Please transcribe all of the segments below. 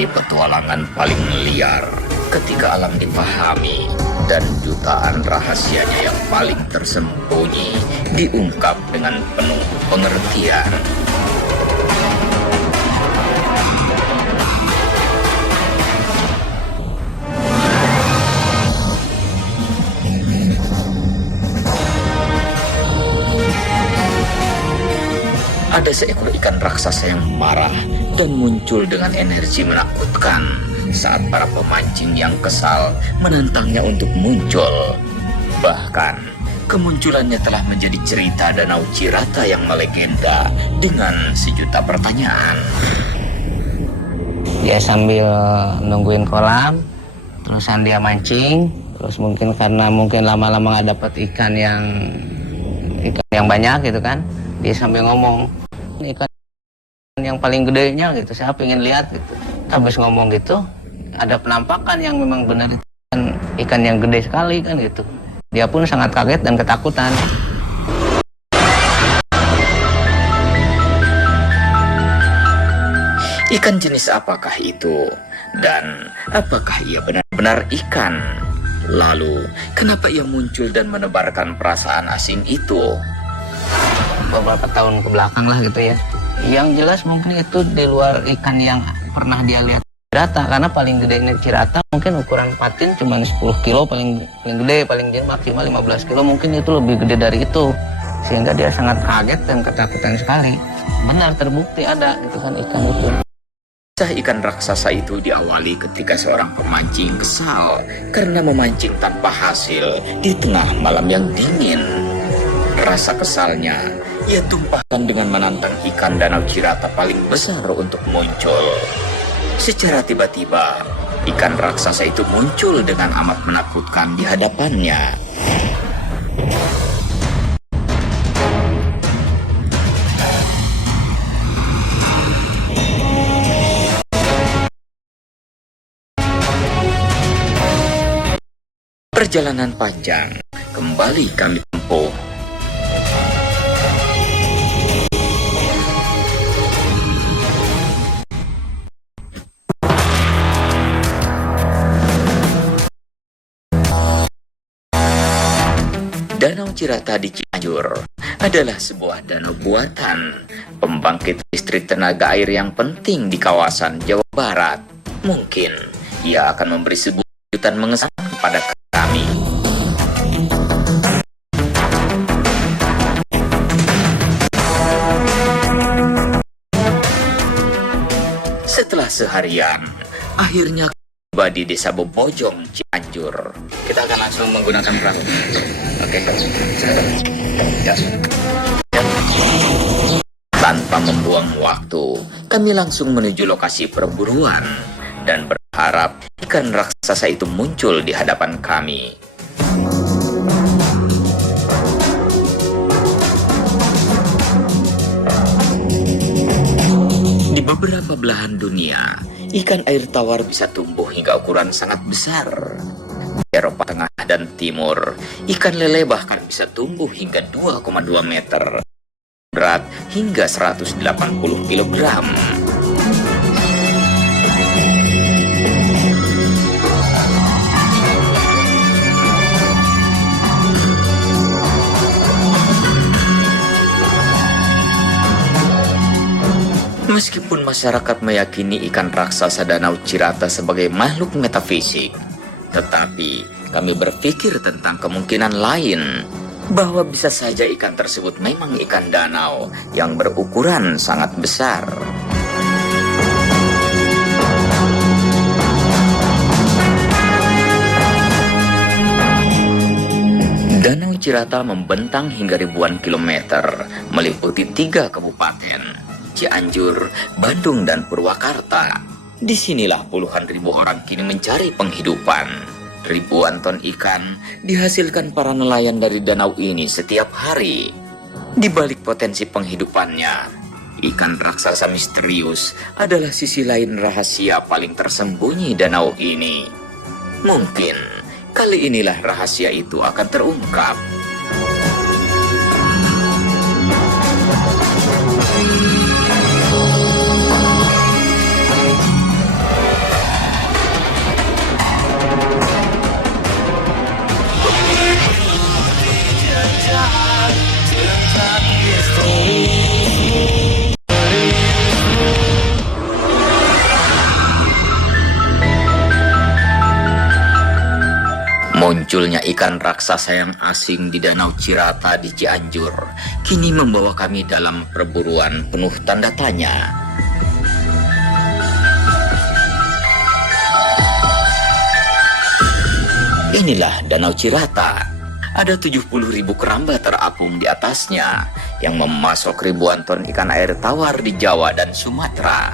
menjadi petualangan paling liar ketika alam dipahami dan jutaan rahasianya yang paling tersembunyi diungkap dengan penuh pengertian. Ada seekor ikan raksasa yang marah dan muncul dengan energi menakutkan saat para pemancing yang kesal menantangnya untuk muncul. Bahkan, kemunculannya telah menjadi cerita Danau Cirata yang melegenda dengan sejuta pertanyaan. Dia sambil nungguin kolam, terusan dia mancing, terus mungkin karena lama-lama nggak dapat ikan yang banyak gitu kan, dia sambil ngomong, ikan yang paling gedenya gitu, saya pengen lihat gitu. Habis ngomong gitu, ada penampakan yang memang benar ikan yang gede sekali kan gitu. Dia pun sangat kaget dan ketakutan. Ikan jenis apakah itu? Dan apakah ia benar-benar ikan? Lalu, kenapa ia muncul dan menebarkan perasaan asing itu? Beberapa tahun ke belakang lah gitu ya. Yang jelas mungkin itu di luar ikan yang pernah dia lihat Cirata, karena paling gede ini Cirata mungkin ukuran patin cuma 10 kilo paling gede, paling maksimal 15 kilo, mungkin itu lebih gede dari itu. Sehingga dia sangat kaget dan ketakutan sekali. Benar terbukti ada gitu kan ikan itu. Kisah ikan raksasa itu diawali ketika seorang pemancing kesal karena memancing tanpa hasil di tengah malam yang dingin. Rasa kesalnya ia tumpahkan dengan menantang ikan Danau Cirata paling besar untuk muncul. Secara tiba-tiba, ikan raksasa itu muncul dengan amat menakutkan di hadapannya. Perjalanan panjang kembali kami tempuh. Danau Cirata di Cianjur adalah sebuah danau buatan, pembangkit listrik tenaga air yang penting di kawasan Jawa Barat. Mungkin ia akan memberi sebuah kejutan mengesankan kepada kami. Setelah seharian, akhirnya tiba di Desa Bebojong, Cianjur. Kita akan langsung menggunakan perahu. Oke. Ya. Tanpa membuang waktu, kami langsung menuju lokasi perburuan dan berharap ikan raksasa itu muncul di hadapan kami. Di beberapa belahan dunia, ikan air tawar bisa tumbuh hingga ukuran sangat besar. Di Eropa Tengah dan Timur, ikan lele bahkan bisa tumbuh hingga 2,2 meter, berat hingga 180 kg. Meskipun masyarakat meyakini ikan raksasa Danau Cirata sebagai makhluk metafisik, tetapi kami berpikir tentang kemungkinan lain, bahwa bisa saja ikan tersebut memang ikan danau yang berukuran sangat besar. Danau Cirata membentang hingga ribuan kilometer, meliputi 3 kabupaten, Cianjur, Bandung, dan Purwakarta. Disinilah puluhan ribu orang kini mencari penghidupan. Ribuan ton ikan dihasilkan para nelayan dari danau ini setiap hari. Di balik potensi penghidupannya, ikan raksasa misterius adalah sisi lain rahasia paling tersembunyi danau ini. Mungkin kali inilah rahasia itu akan terungkap. Munculnya ikan raksasa yang asing di Danau Cirata di Cianjur kini membawa kami dalam perburuan penuh tanda tanya. Inilah Danau Cirata. Ada 70.000 keramba terapung di atasnya yang memasok ribuan ton ikan air tawar di Jawa dan Sumatera.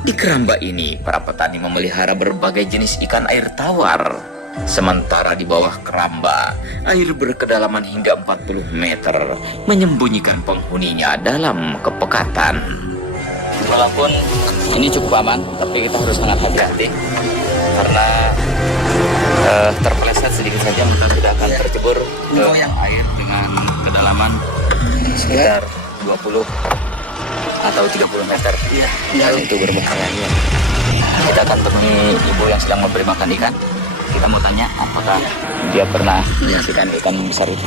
Di keramba ini, para petani memelihara berbagai jenis ikan air tawar. Sementara di bawah keramba, air berkedalaman hingga 40 meter menyembunyikan penghuninya dalam kepekatan. Walaupun ini cukup aman, tapi kita harus sangat hati-hati karena terpeleset sedikit saja kita tidak akan tercebur ke air dengan kedalaman sekitar 20 atau 30 meter. Iya, itu berbahaya. Kita akan temui ibu yang sedang memberi makan ikan. Kita mau tanya apakah dia pernah menyaksikan ikan besar itu.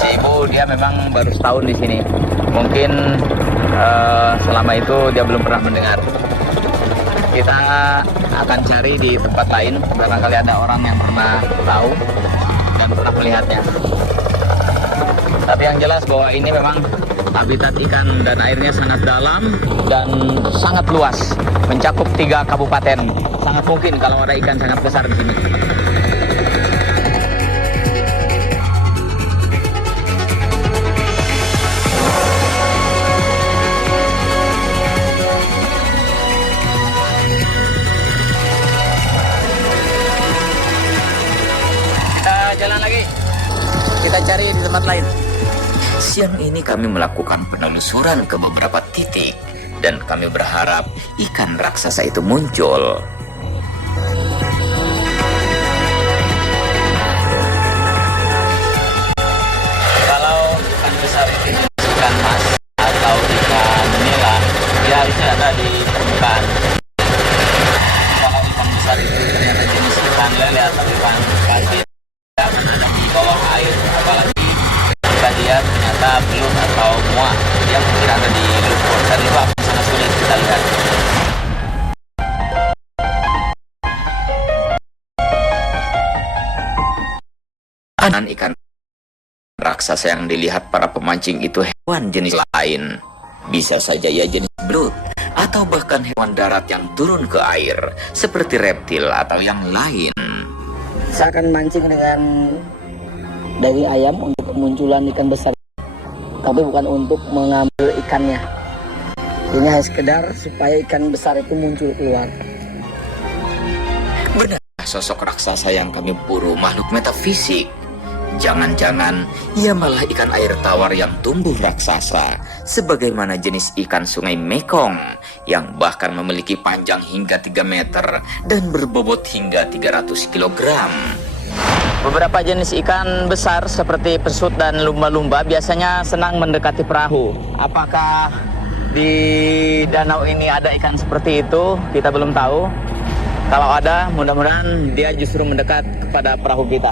Si ibu dia memang baru setahun di sini. Mungkin selama itu dia belum pernah mendengar. Kita akan cari di tempat lain, barangkali ada orang yang pernah tahu dan pernah melihatnya. Tapi yang jelas bahwa ini memang habitat ikan dan airnya sangat dalam dan sangat luas, mencakup 3 kabupaten. Sangat mungkin kalau ada ikan sangat besar di sini. Kita jalan lagi. Kita cari di tempat lain. Siang ini kami melakukan penelusuran ke beberapa titik dan kami berharap ikan raksasa itu muncul. Kalau ikan besar itu ikan mas atau ikan nila, dia harusnya ada di permukaan. Kalau ikan besar itu ternyata jenis ikan lele atau ikan pasir, dia akan ada di bawah air, apalagi jika dia ternyata belum atau muak, dia mungkin ada di lumpur dan itu akan sangat sulit kita lihat. Anan ikan raksasa yang dilihat para pemancing itu hewan jenis lain. Bisa saja ya jenis belut atau bahkan hewan darat yang turun ke air seperti reptil atau yang lain. Saya akan mancing dengan daging ayam untuk kemunculan ikan besar, tapi bukan untuk mengambil ikannya. Ini hanya sekedar supaya ikan besar itu muncul keluar. Benar, sosok raksasa yang kami buru makhluk metafisik. Jangan-jangan ia malah ikan air tawar yang tumbuh raksasa, sebagaimana jenis ikan sungai Mekong yang bahkan memiliki panjang hingga 3 meter dan berbobot hingga 300 kilogram. Beberapa jenis ikan besar seperti pesut dan lumba-lumba biasanya senang mendekati perahu. Apakah di danau ini ada ikan seperti itu? Kita belum tahu. Kalau ada, mudah-mudahan dia justru mendekat kepada perahu kita.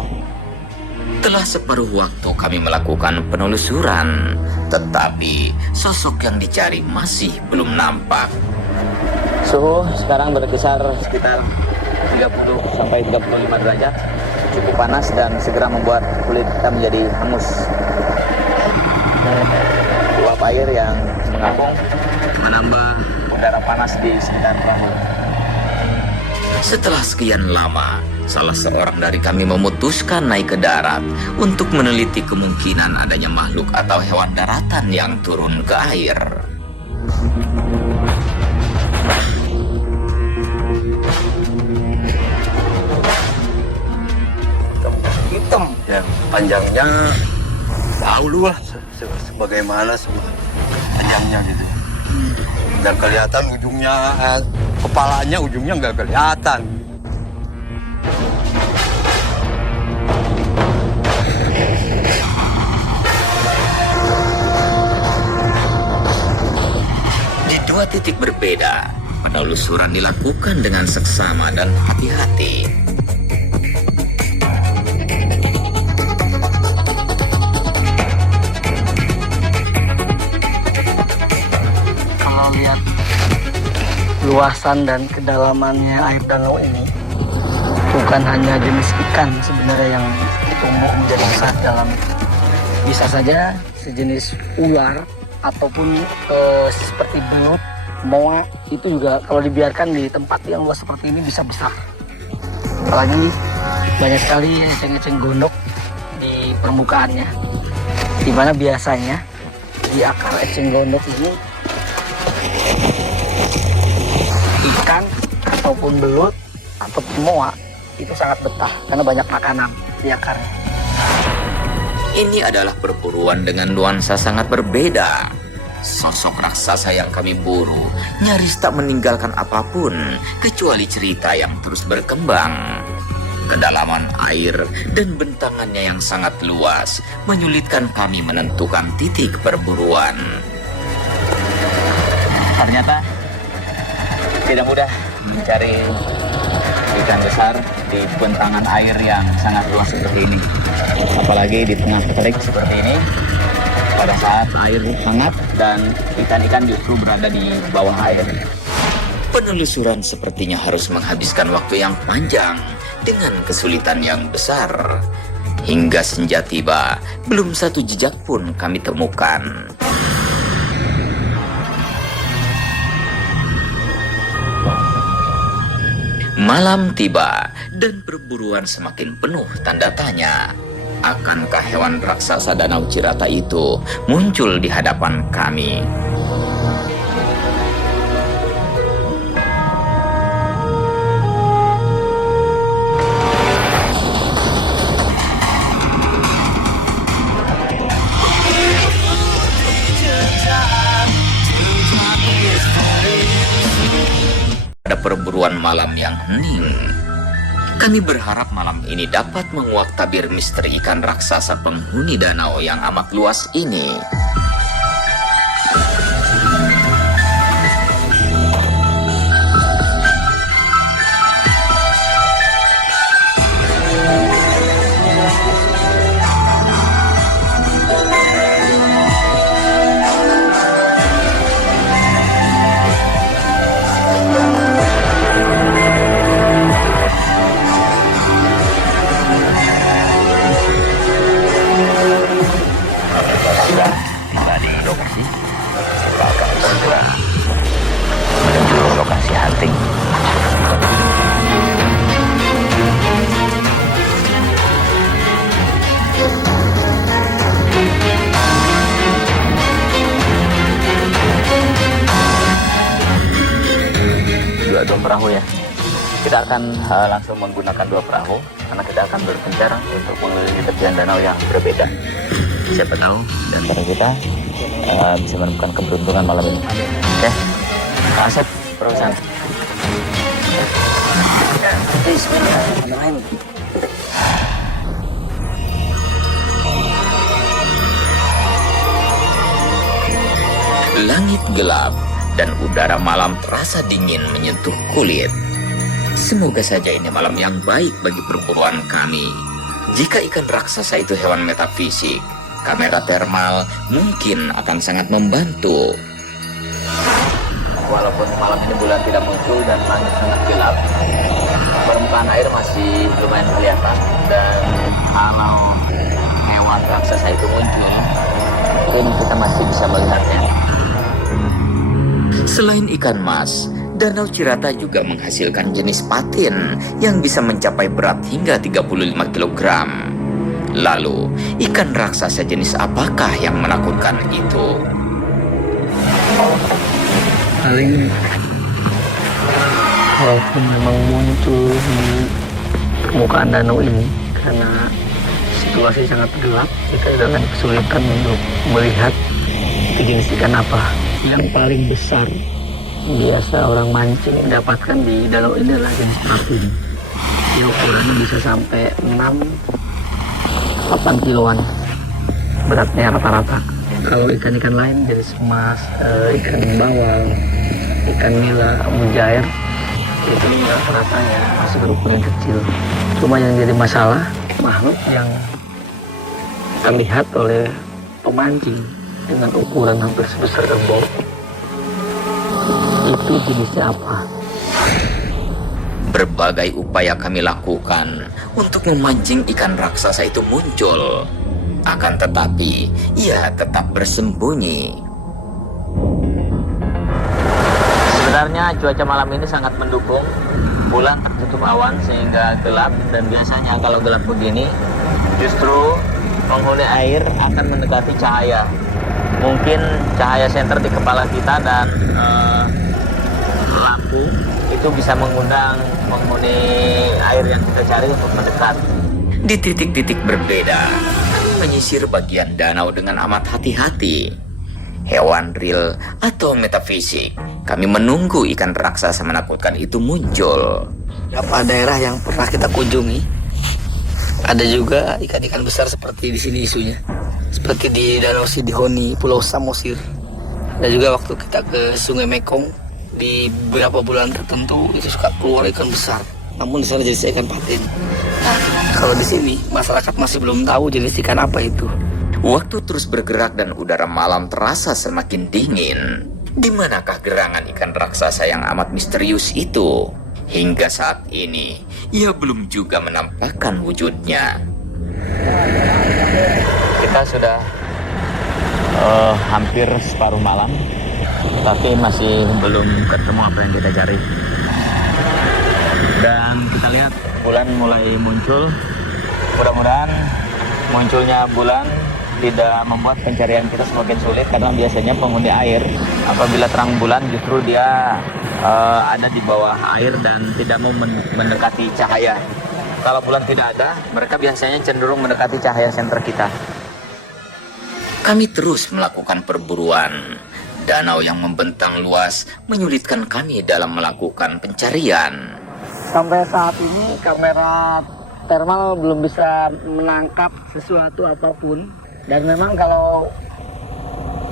Telah separuh waktu kami melakukan penelusuran, tetapi sosok yang dicari masih belum nampak. Suhu sekarang berkisar sekitar 30 sampai 35 derajat. Cukup panas dan segera membuat kulit kita menjadi hangus. Uap air yang mengapung menambah udara panas di sekitar perahu. Setelah sekian lama, salah seorang dari kami memutuskan naik ke darat untuk meneliti kemungkinan adanya makhluk atau hewan daratan yang turun ke air. Hitam ya, panjangnya tahu lu lah sebagaimana panjangnya gitu. Dan kelihatan ujungnya, kepalanya ujungnya nggak kelihatan. Di 2 titik berbeda, penelusuran dilakukan dengan seksama dan hati-hati. luasan dan kedalamannya air danau ini bukan hanya jenis ikan sebenarnya yang tumbuh menjadi besar dalam. Bisa saja sejenis ular ataupun seperti belut, moa itu juga kalau dibiarkan di tempat yang luas seperti ini bisa besar. Apalagi banyak sekali eceng-eceng gondok di permukaannya, di mana biasanya di akar eceng gondok ini ikan ataupun belut ataupun moa itu sangat betah karena banyak makanan di akarnya. Ini adalah perburuan dengan nuansa sangat berbeda. Sosok raksasa yang kami buru nyaris tak meninggalkan apapun kecuali cerita yang terus berkembang. Kedalaman air dan bentangannya yang sangat luas menyulitkan kami menentukan titik perburuan. Ternyata tidak mudah mencari ikan besar di bentangan air yang sangat luas seperti ini. Apalagi di tengah terik seperti ini, pada saat air hangat dan ikan-ikan justru berada di bawah air. Penelusuran sepertinya harus menghabiskan waktu yang panjang dengan kesulitan yang besar. Hingga senja tiba, belum satu jejak pun kami temukan. Malam tiba dan perburuan semakin penuh tanda tanya. Akankah hewan raksasa Danau Cirata itu muncul di hadapan kami? Pada perburuan malam yang hening, kami berharap malam ini dapat menguak tabir misteri ikan raksasa penghuni danau yang amat luas ini. Menuju lokasi hunting. Dua perahu ya. Kita akan langsung menggunakan dua perahu karena kita akan berpencar untuk mengelilingi tepian danau yang berbeda. Siapa tahu dan antara kita bisa menemukan keberuntungan malam ini. Oke, Asep, perusahaan. Bismillahirrahmanirrahim. Langit gelap dan udara malam terasa dingin menyentuh kulit. Semoga saja ini malam yang baik bagi perburuan kami. Jika ikan raksasa itu hewan metafisik, kamera termal mungkin akan sangat membantu. Walaupun malam ini bulan tidak muncul dan langit sangat gelap, permukaan air masih lumayan kelihatan. Dan kalau hewan raksasa itu muncul, mungkin kita masih bisa melihatnya. Selain ikan mas, Danau Cirata juga menghasilkan jenis patin yang bisa mencapai berat hingga 35 kg. Lalu, ikan raksasa jenis apakah yang menakutkan itu? Paling walaupun memang muncul di permukaan danau ini karena situasi sangat gelap, kita akan kesulitan untuk melihat itu jenis ikan apa. Yang paling besar biasa orang mancing dapatkan di danau ini adalah jenis patin. Yang ukurannya bisa sampai 6-8 kiloan beratnya rata-rata. Kalau ikan-ikan lain jenis emas, ikan bawal, ikan nila, mujair itu rata-ratanya masih berukuran kecil. Cuma yang jadi masalah makhluk yang terlihat oleh pemancing dengan ukuran hampir sebesar kerbau itu itu jenisnya apa. Berbagai upaya kami lakukan untuk memancing ikan raksasa itu muncul. Akan tetapi, ia tetap bersembunyi. Sebenarnya cuaca malam ini sangat mendukung. Bulan tertutup awan sehingga gelap, dan biasanya kalau gelap begini justru penghuni air akan mendekati cahaya. Mungkin cahaya senter di kepala kita dan lampu itu bisa mengundang penghuni air yang kita cari untuk mendekat. Di titik-titik berbeda, kami menyisir bagian danau dengan amat hati-hati. Hewan real atau metafisik, kami menunggu ikan raksasa menakutkan itu muncul. Beberapa daerah yang pernah kita kunjungi, ada juga ikan-ikan besar seperti di sini isunya. Seperti di Danau Sidihoni, Pulau Samosir. Ada juga waktu kita ke Sungai Mekong, di beberapa bulan tertentu itu suka keluar ikan besar. Namun di sana jenis ikan patin. Nah, kalau di sini masyarakat masih belum tahu jenis ikan apa itu. Waktu terus bergerak dan udara malam terasa semakin dingin. Di manakah gerangan ikan raksasa yang amat misterius itu? Hingga saat ini, ia belum juga menampakkan wujudnya. Kita sudah hampir separuh malam, tapi masih belum ketemu apa yang kita cari. Dan kita lihat bulan mulai muncul. Mudah-mudahan munculnya bulan tidak membuat pencarian kita semakin sulit, karena biasanya penghuni air apabila terang bulan justru dia ada di bawah air dan tidak mau mendekati cahaya. Kalau bulan tidak ada, mereka biasanya cenderung mendekati cahaya senter kita. Kami terus melakukan perburuan. Danau yang membentang luas menyulitkan kami dalam melakukan pencarian. Sampai saat ini kamera thermal belum bisa menangkap sesuatu apapun. Dan memang kalau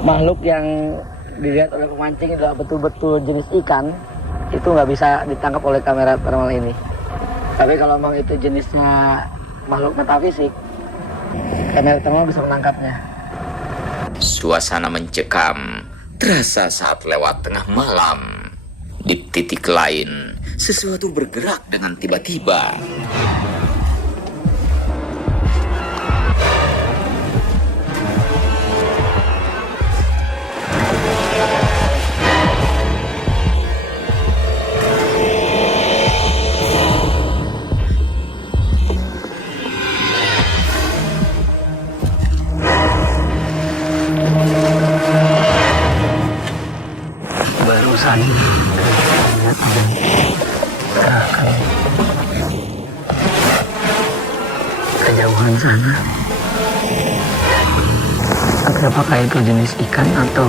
makhluk yang dilihat oleh pemancing adalah betul-betul jenis ikan, itu nggak bisa ditangkap oleh kamera thermal ini. Tapi kalau memang itu jenisnya makhluk metafisik, kamera thermal bisa menangkapnya. Suasana mencekam terasa saat lewat tengah malam. Di titik lain, sesuatu bergerak dengan tiba-tiba. Barusan lihat ada kejauhan sana. Tapi apakah itu jenis ikan atau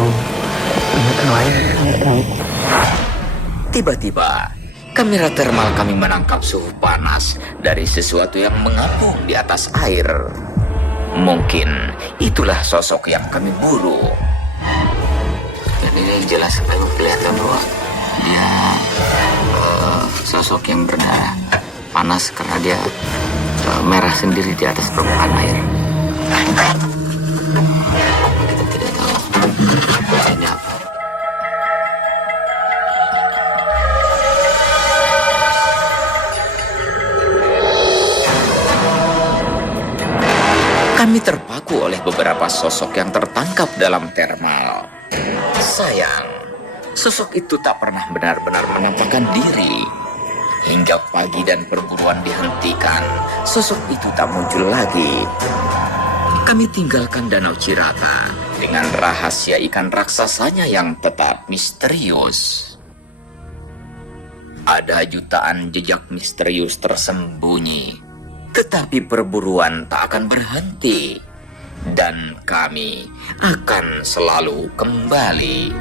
binatang lain? Nggak tahu. Tiba-tiba, kamera thermal kami menangkap suhu panas dari sesuatu yang mengapung di atas air. Mungkin itulah sosok yang kami buru. Dan ini jelas sekali kelihatan bahwa dia sosok yang berdarah panas karena dia merah sendiri di atas permukaan air. Kita tidak tahu ini apa. Kami terpaku oleh beberapa sosok yang tertangkap dalam thermal. Sayang, sosok itu tak pernah benar-benar menampakkan diri. Hingga pagi dan perburuan dihentikan, sosok itu tak muncul lagi. Kami tinggalkan Danau Cirata dengan rahasia ikan raksasanya yang tetap misterius. Ada jutaan jejak misterius tersembunyi, tetapi perburuan tak akan berhenti. Dan kami akan selalu kembali.